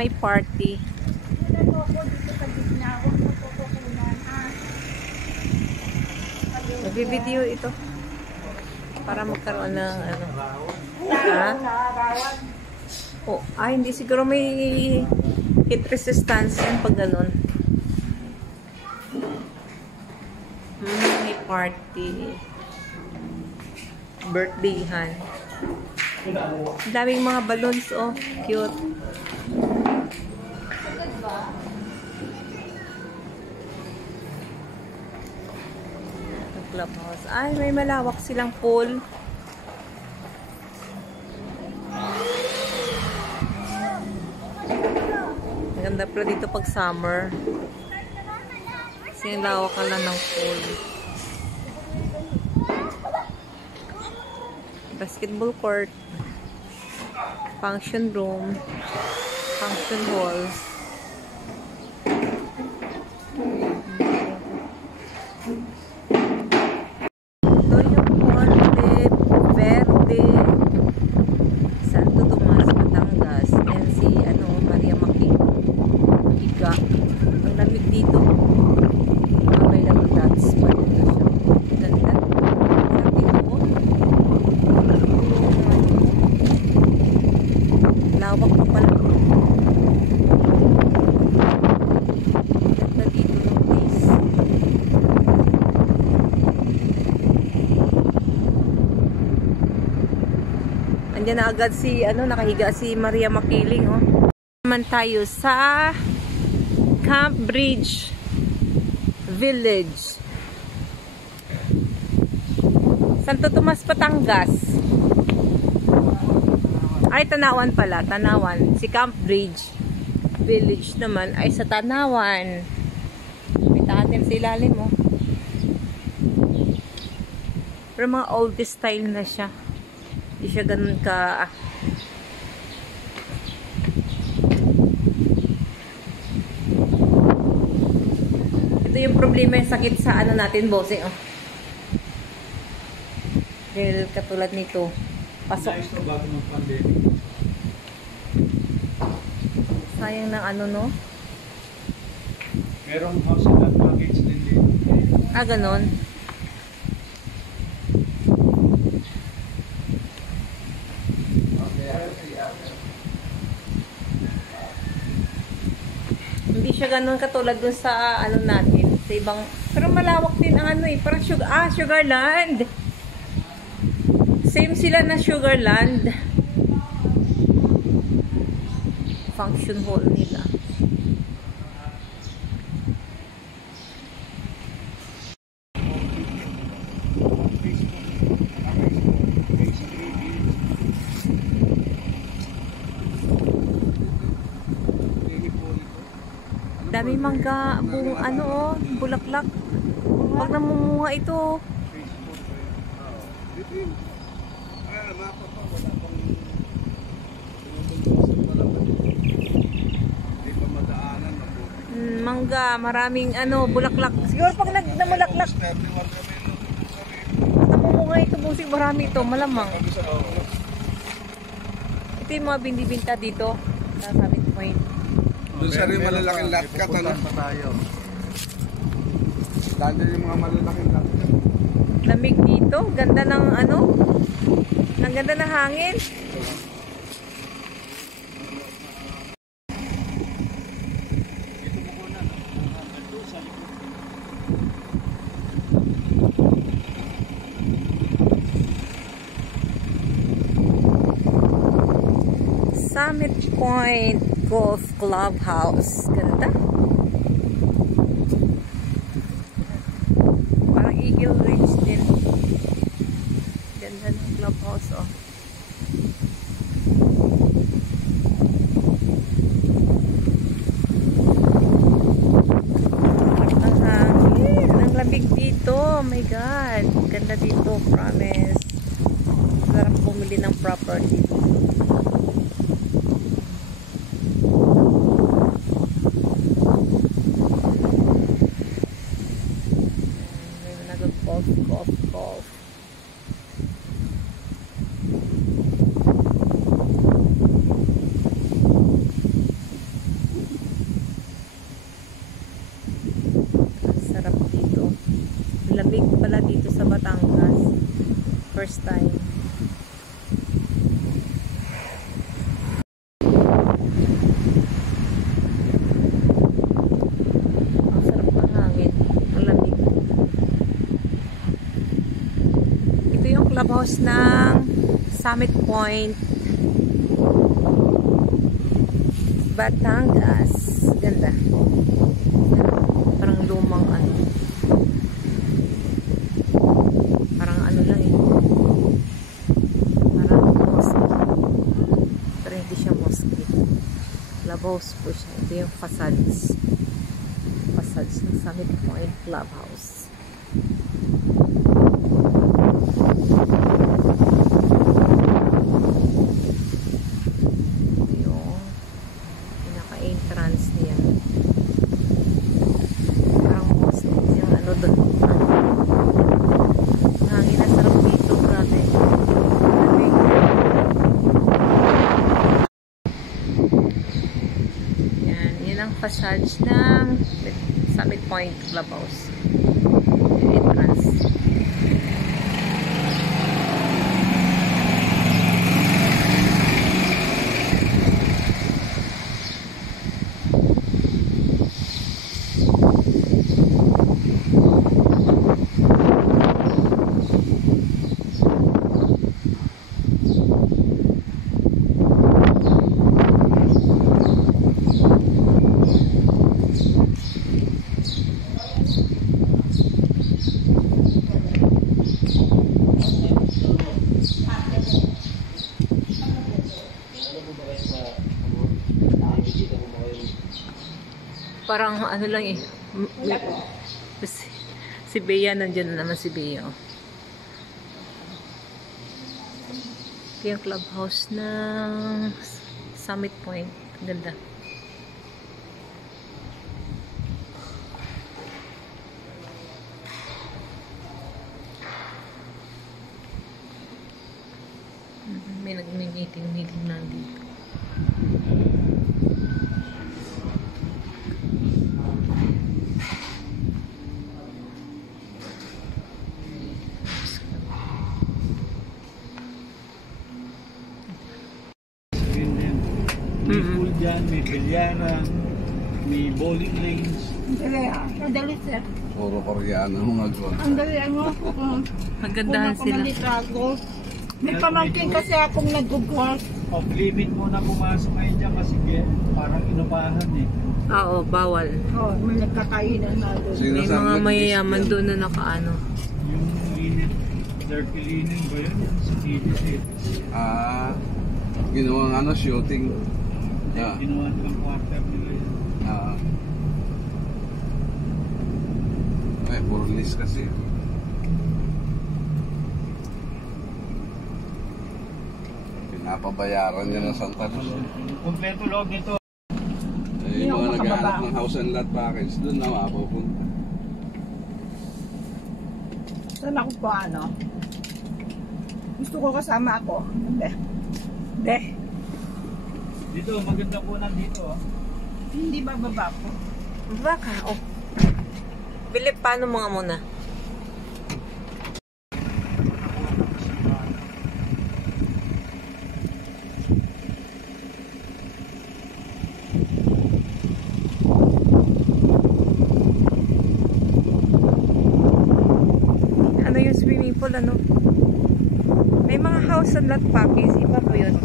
May party. Nag-video ito para magkaroon ng ano. Ha? Oh, hindi siguro may heat resistance yan pag ganun. May party. Birthdayhan. Daming mga balloons, oh. Cute. Clubhouse. Ay, may malawak silang pool. Maganda pala dito pag summer. Kasi yung lawak ka lang ng pool. Basketball court. Function room. Function hall. Lawak pa pala. Ganda dito ng place. Andiyan na agad si, nakahiga si Maria Makiling, oh. Naman tayo sa Camp Bridge Village. Santo Tomas, Batangas. Ay, Tanawan pala. Tanawan. Si Camp Bridge Village naman ay sa Tanawan. Pitahan din sa ilalim, oh. Pero mga oldest style na siya. Hindi siya ganun ka... Ito yung problema yung sakit sa natin, bossing, oh. Dahil katulad nito. Pasok. Sayang ng no? Merong house and package din dito. Ganon. Hindi siya ganon katulad dun sa natin. Sa ibang, pero malawak din ang parang Sugarland. Same sila na Sugarland. Function hall nila. Dami mangga, bulaklak. Pag namumunga ito. Mangga, maraming bulaklak. Siguro pag namulaklak. Namumunga ito, busing marami ito, malamang. Ito yung mga bindi-binta dito. Sa Summit Point. Doon sa rin malalaking lot cut, Dahil yung mga malalaking lot cut. Lamig dito, ganda ng ang ganda ng hangin. Summit Point Golf Clubhouse. Ganda. Parang Eagle Ridge din. Ganda ng clubhouse, oh. Ang hangin. Ang lamig dito. Oh my God. Ganda dito. Promise. Sarap bumili ng property. lake pala dito sa Batangas. First time. Ang sarap ng hangin. Ang lamig. Ito yung clubhouse ng Summit Point, Batangas. Ganda. Parang lumang ano. Parang ano lang eh. Parang mosque. Pero hindi siya mosque. Clubhouse po siya. Ito yung facades. Facades ng Summit Point Clubhouse. Ito yung pinaka-entrance niya. Parang mosque. Yung ano doon. Hangin na sarap dito, grabe. Lamig. Yan ang facade ng Summit Point Clubhouse. Yung entrance. Parang ano lang eh. Si Bea, nandiyan na naman si Bea. Oh. Ito yung clubhouse ng Summit Point. Ganda. May nag-meeting na dito. May pool dyan, may bilyaran, may bowling lanes. Ang dali, sir. Puro Koreano ang mga gawa. Ang dali, ano? Magandahan sila. May pamangkin kasi akong nag-work. Off limit muna pumasok ngayon dyan kasi parang inupahan eh. Oo, bawal. Oh, may nagkakainan na doon. May mga mayayaman doon na nakaano. Yung linen, dirty linen ba yun? Yung sa kilis eh. Ginawang ano, shooting. Ginawa nilang quarter nila yun. Ay, puro list kasi. Pinapabayaran niya ng Santa Cruz. Kompleto loob nito. Eh, yung mga naghahanap ng house and lot package, doon na mapupunta. Saan ako po, ano? Gusto ko kasama ako. Hindi. Dito, maganda po nandito. Hindi bababa po. Baka, oh. Bilip, paano mga muna? Ano yung swimming pool, ano? May mga house and lot package. Iba po yun.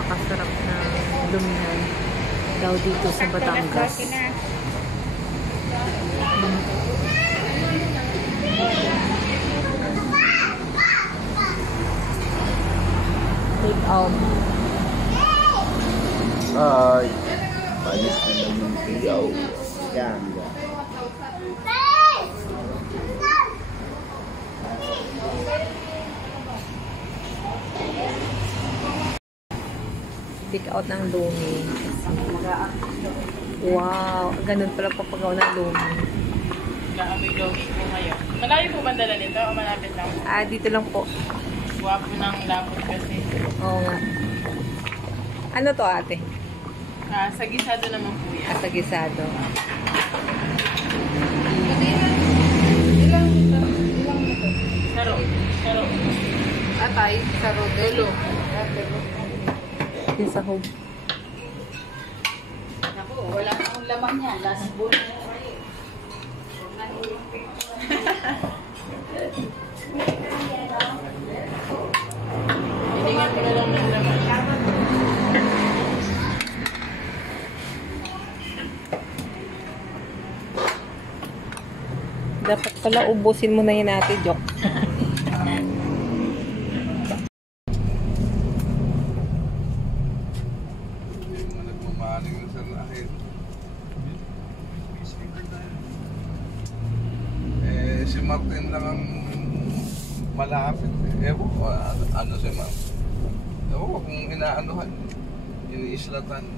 Napakasarap na lumihan daw dito sa Batangas. Take out. Ay, panis na lang yung tigaw. Yan. Take out ng lumi. Wow, ganun pala papagawa ng lumi. nag-aamoy logi po ngayon. Malayo po ba dala nito o malapit lang? Dito lang po. Guwapo ng lapot kasi. Oo nga. Ano to ate? Sa gisado naman po yan. Sa gisado. Saro. Saro. Atay, saro. Dulo. Yung sahog. Ako, wala akong laman yan. Last bowl na kayo. Hiningan ko na lang ng laman. Dapat pala ubusin mo na yun ate, joke. Hindi mo nagmamahaling ng sarlahin. Si Martin lang ang malapit. Ewan ko, ano si Ma'am. Ewan ko kung inaanuhan. Iniislatan.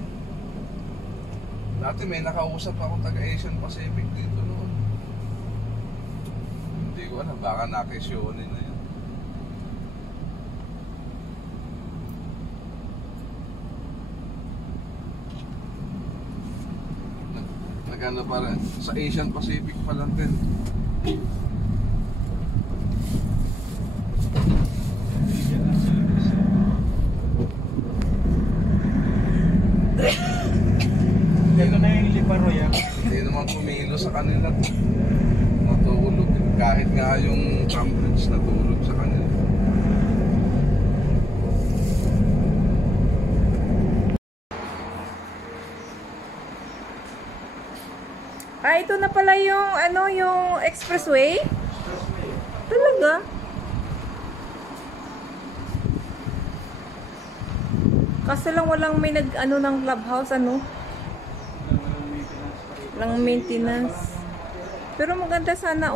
Dati may nakausap ako taga-Asian Pacific dito noon. Hindi ko alam, baka nakisyonin na yun. Nagano para sa Asian Pacific pa lang din. Ito na yung Liparoy, Hindi naman pumilo sa kanila. Natulog. Kahit nga yung Cambridge natulog sa kanila. Ito na pala yung yung expressway? Talaga? Kasi lang walang may ng clubhouse Walang maintenance. Pero maganda sana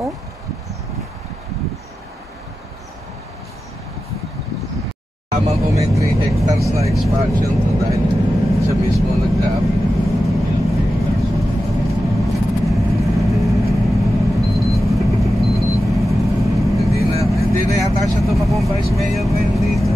Tamang ko may 3 hectares na expansion to dahil siya mismo nag-up. Hindi na yata siya tumakong vice mayor ngayon dito.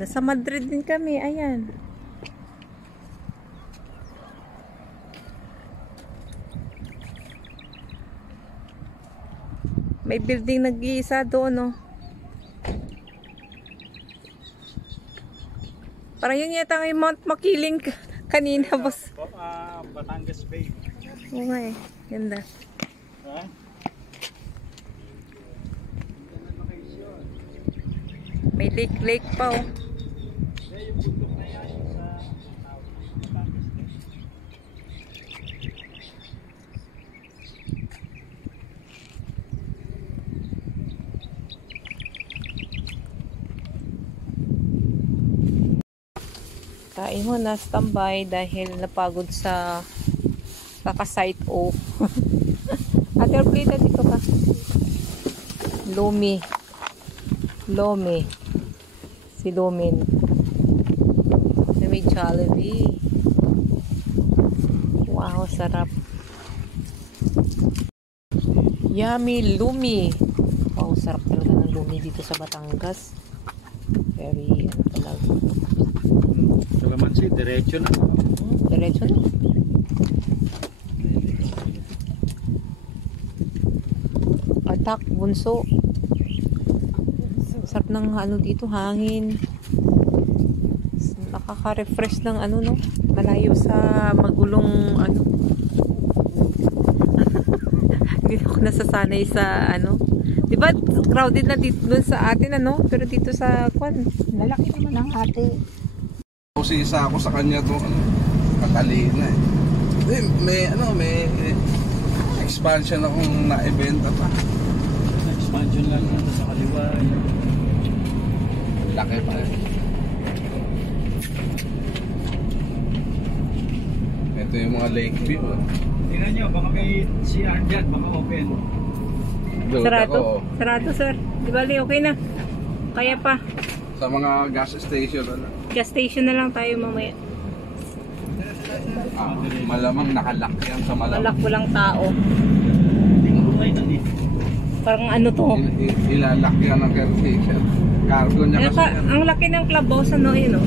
Nasa Madrid din kami, ayan. May building nag-iisa doon, Parang yun yata yung Mount Makiling kanina, boss. Batangas Bay. Oo nga ganda. May lake pa, Kain mo na standby dahil napagod sa kaka-site O. Ate, plate dito ka. Lomi. Si Lomin. Na may Jollibee. Wow, sarap. Yummy Lumi. Wow, sarap talaga ng Lumi dito sa Batangas. Very, talaga. Kalamansi, diretso na. Diretso na. Atak, bunso. Sarap ng dito, hangin. Nakaka-refresh ng malayo sa magulong Hindi ako nasasanay sa Di ba crowded na dito dun sa atin pero dito sa Lalaki naman ang ate. Kasi isa ako sa kanya to Catalina may expansion akong na-eventa pa. Expansion lang na sa kaliwa. Laki pa Ito yung mga lake view. Tingnan nyo, baka may CR dyan, baka open. Doon Sarado? ako, Sarado, sir. Di bali, okay na. Kaya pa. sa mga gas station, ano? Gas station na lang tayo mamaya. Malamang nakalock yan sa malamang. Malak walang tao. Hindi ko buhay na dito. Parang ano to. Ilalak yan ng caretaker. Cargo niya kasi yan. Ang laki ng clubhouse, ano yun, oh.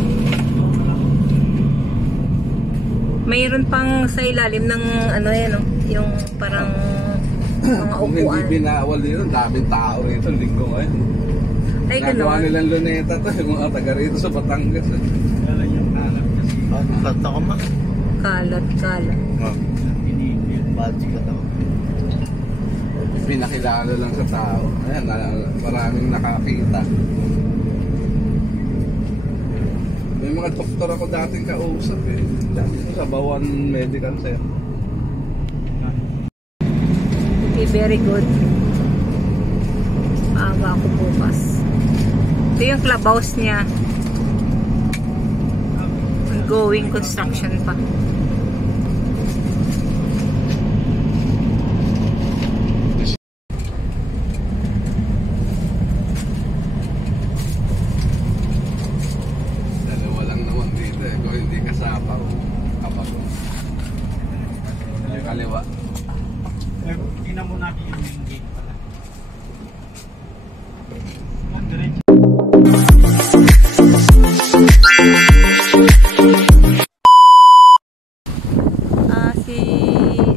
Mayroon pang sa ilalim ng ano yan, oh. Yung parang mga Kung hindi upuan. binawal dito, daming tao rito, linggo ngayon. Ay, Nagawa gano'n. nilang luneta to, yung mga taga rito sa Batangas. Eh. Kala yung hanap kasi. Ba't ako ma? Kalat. Tinigil. Ba't ka daw? Pinakilala lang sa tao. Ayan, maraming nakakita. May mga doktor ako dating kausap eh. Dati ko sa Bawan Medical Center. Okay, very good. Maaga ako bukas. Ito yung clubhouse niya. Ongoing construction pa. Dalawa lang naman dito eh. Kung hindi kasama ko, kapag yung kaliwa. Pero tingnan mo natin yung main gate pala. Diretso.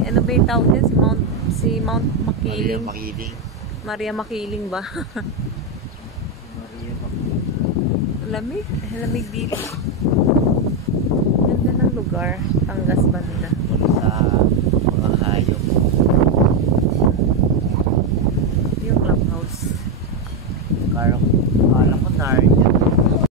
Ano ba yung tawag yan? Si Mount Makiling. Makiling. Maria Makiling ba? Maria Makiling. Lamig dito.